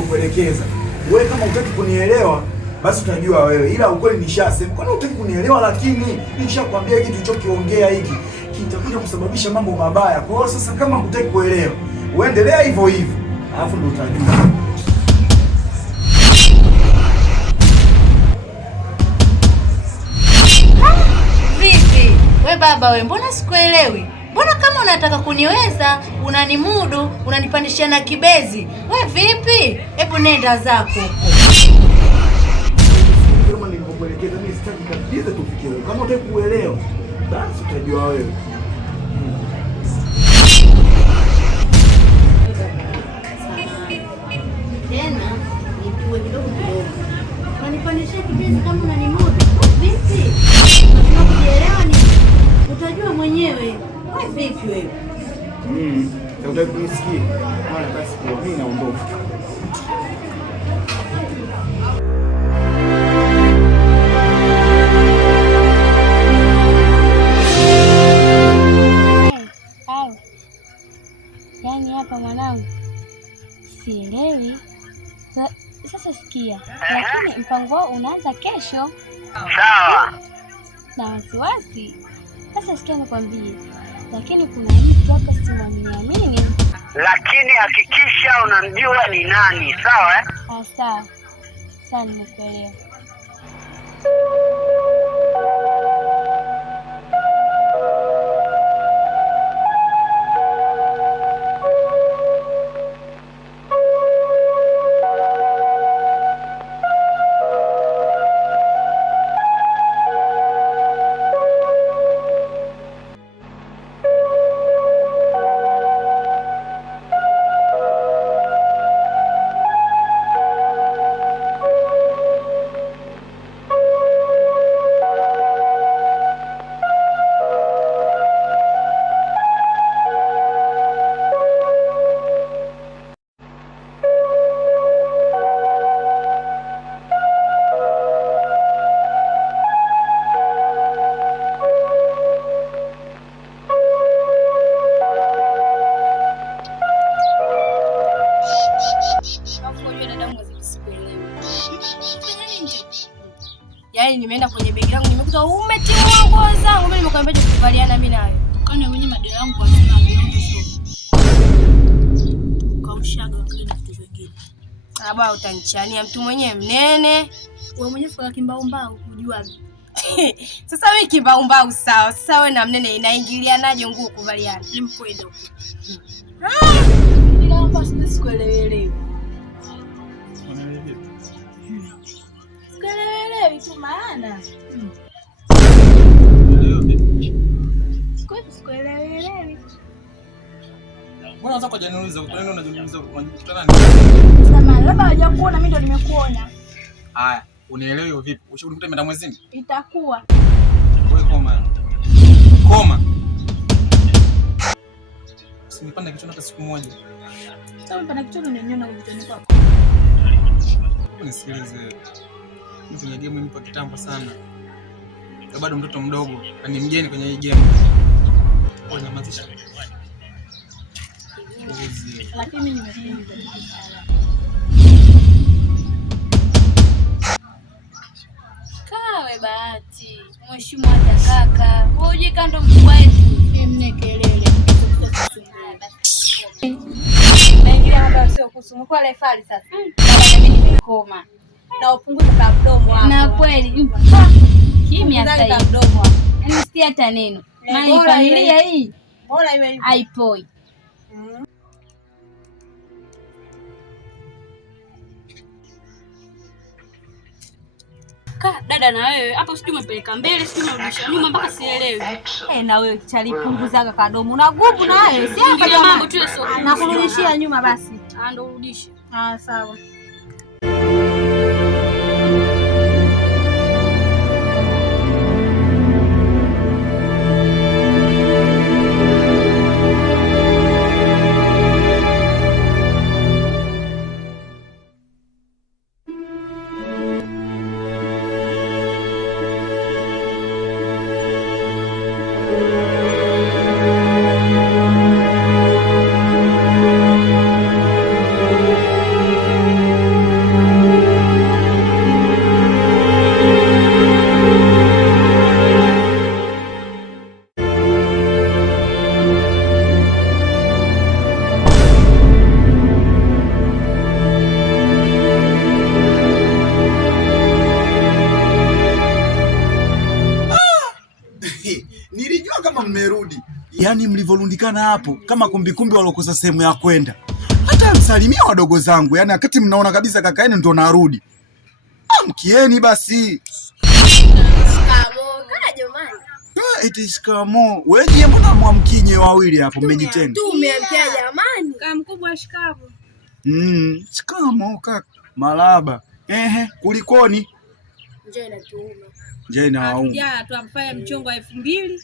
nilivyokuelekeza. Wewe kama hutaki kunielewa basi utajua wewe, ila ukweli nishasema. Kwani hutaki kunielewa? Lakini nishakwambia hiki tulichokiongea hiki kitakuja kusababisha mambo mabaya. Kwa hiyo sasa kama hutaki kuelewa, uendelea hivyo hivyo, alafu ndio utajua. Vipi? We baba we, mbona sikuelewi? Mbona kama unataka kuniweza, unanimudu, unanipandishia na kibezi? We vipi? Hebu nenda zako huko. Kama nilivyokuelekeza mimi sitaki kabisa tufikie. Kama hutaki kuelewa, basi utajua wewe. Tena nipue kidogo kidogo. Unanipandishia kibezi kama unanimudu? Vipi? Unataka kujielewa ni utajua mwenyewe. We vipi wewe? Hutaki kunisikia? Bwana basi kwa mimi naondoka. Yaani hapa mwanangu sielewi. Sasa sikia, lakini mpango wao unaanza kesho. Sawa. Na wasiwasi. Sasa sikia nikwambie, lakini kuna mtu hapa simwamini. Lakini hakikisha unamjua ni nani, sawa eh? Sawa. Sawa, nimekuelewa. Yaani nimeenda kwenye begi langu nimekuta umetimua nguo zangu. Mimi nimekwambia tukubaliana mimi nawe. Kwani mwenye madela yangu kwa sababu kaushaga kile vitu vingine. Baba utanichania mtu mwenyewe mnene. Wewe mwenyewe fika kimbaumbau kujua. Sasa wewe kimbaumbau sawa. Sasa wewe na mnene inaingilianaje nguo kuvaliana? Nimkwenda huko. Ila hapa sikuelewi. Sikuelewi tu maana. Sikuelewi. Mbona unataka kujaniuliza? Kwa nini unajiuliza unajikuta nani? Samahani, labda hajakuona mimi ndo nimekuona. Haya, unielewe hiyo vipi? Ushakuta menda mwezini? Itakuwa. Wewe koma. Koma. Usinipande kichwa hata siku moja. Sasa unapanda kichwa unaniona ujitoni kwako. Nisikilize. Mimi kwenye game nipo kitambo sana. Na bado mtoto mdogo, na ni mgeni kwenye hii game. Kwa nyamazisha. Lakini mimi nimekuuliza. Kawe Bahati, mheshimu hata kaka. Wewe uje kando mkubwa wetu. Mne kelele. Naingilia mambo sio kusumu kwa refali sasa. Mimi nimekoma. Na upunguze kwa mdomo hapo. Na kweli. Kimya sasa. Kwa mdomo hapo. Yaani sikia hata neno. Maana familia hii bora iwe hivyo. haipoi. Dada na wewe hapo sijui umepeleka mbele sijui unarudisha nyuma mpaka sielewi. Na wewe chalipunguzaga kadomo. Una gupu na wewe. Si hapa mambo tu sio. Na kurudishia nyuma basi. Ndo urudishe. Sawa. mmerudi. Yaani mlivorundikana hapo kama kumbikumbi walokosa sehemu ya kwenda. Hata msalimia wadogo zangu. Yaani wakati mnaona kabisa kaka yenu ndo narudi. Amkieni basi. Shikamoo, kaa jamani. Eti shikamoo. Wewe mbona mwamkinye wawili hapo mmejitenga? Tumeamkia jamani. Kaka mkubwa shikamoo. Shikamoo kaka. Marahaba. Kulikoni? Njoo na tuuma. Njoo na wauma. Jana tu amfanya mchongo wa 2000.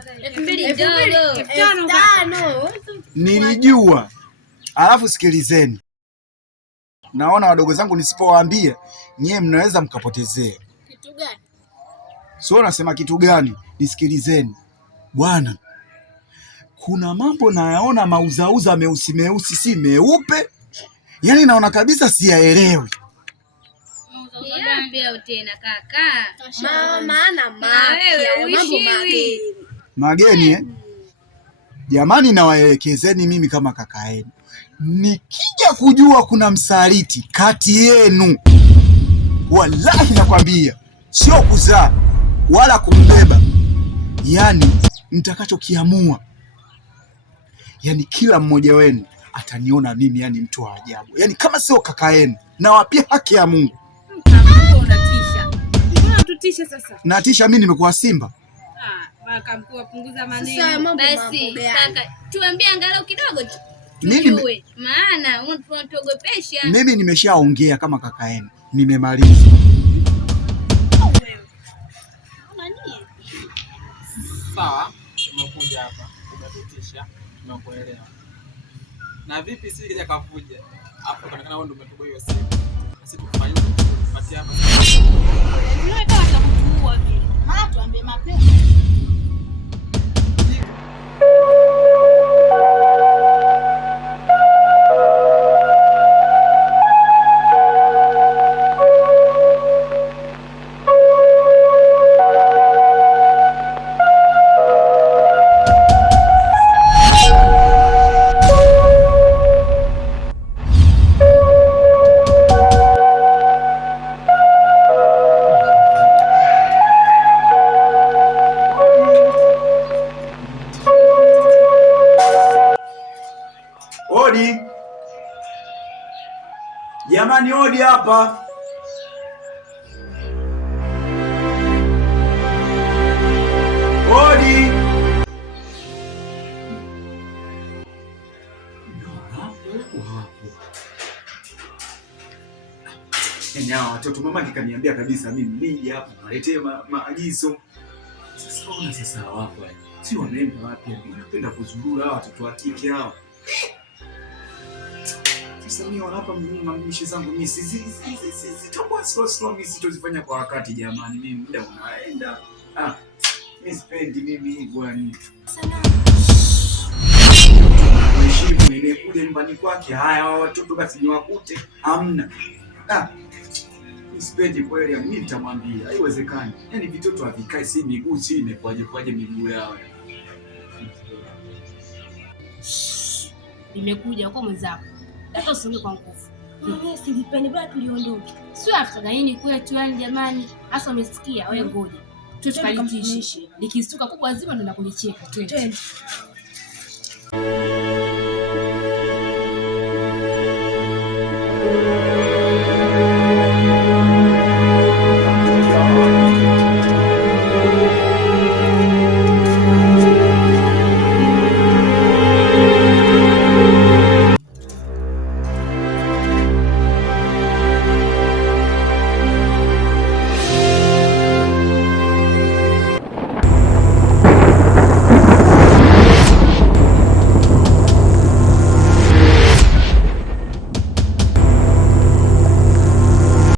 5,000. Nilijua. Alafu sikilizeni. Naona wadogo zangu nisipowaambia, nyie mnaweza mkapotezea. Kitu gani? Sio nasema kitu gani? Nisikilizeni. Bwana, kuna mambo nayaona mauzauza meusi si meupe. Yaani naona kabisa siyaelewi. Yapi au tena kaka? Maana mambo Mageni Jamani, nawaelekezeni mimi kama kaka yenu. Nikija kujua kuna msaliti kati yenu, wallahi nakwambia, sio kuzaa wala kumbeba. Yaani mtakachokiamua, yaani kila mmoja wenu ataniona mimi yani mtu wa ajabu. Yaani kama sio kaka yenu, nawapia haki ya Mungu. Unatisha. Unatutisha sasa. Natisha mimi nimekuwa simba? Kaka mkuu punguza maneno. Basi kaka, tuambie angalau kidogo tu. Mimi maana unatuogopesha. Mimi nimeshaongea kama kaka yenu. Nimemaliza. Sawa, tumekuja hapa, umetutisha, tumekuelewa. Na vipi sisi kija kafuja? Hapo kana wewe ndio umetoboa hiyo simu. Sisi tukufanyie tupatie hapa. Wewe kama utakuua vile. Tuambie mapema. Odi. Jamani, odi hapa. Odi. Enyaa watoto, mama kikaniambia kabisa mimi nije hapa niletee maagizo. Sasa wapo yani. Si wanaenda wapi? Napenda kuzurura hawa watoto wa kike hawa. Sasa mimi wanapa mamishe zangu mimi zitakuwa slow mimi sitozifanya kwa wakati jamani, mimi muda unaenda. Mimi sipendi mimi hivyo yani. Mheshimu nimekuja nyumbani kwake, haya watoto basi niwakute hamna. Mimi sipendi kweli, mimi nitamwambia haiwezekani. Yaani vitoto havikae si miguu si imekwaje miguu yao. Nimekuja kwa mwenzako. Hata usinge kwa nguvu. Mimi silipendi bado tuliondoke. Sio after nini kwetu yani jamani. Hasa umesikia wewe ngoja. Tukalitishe. Nikistuka kubwa zima ndo nakunicheka. Twende.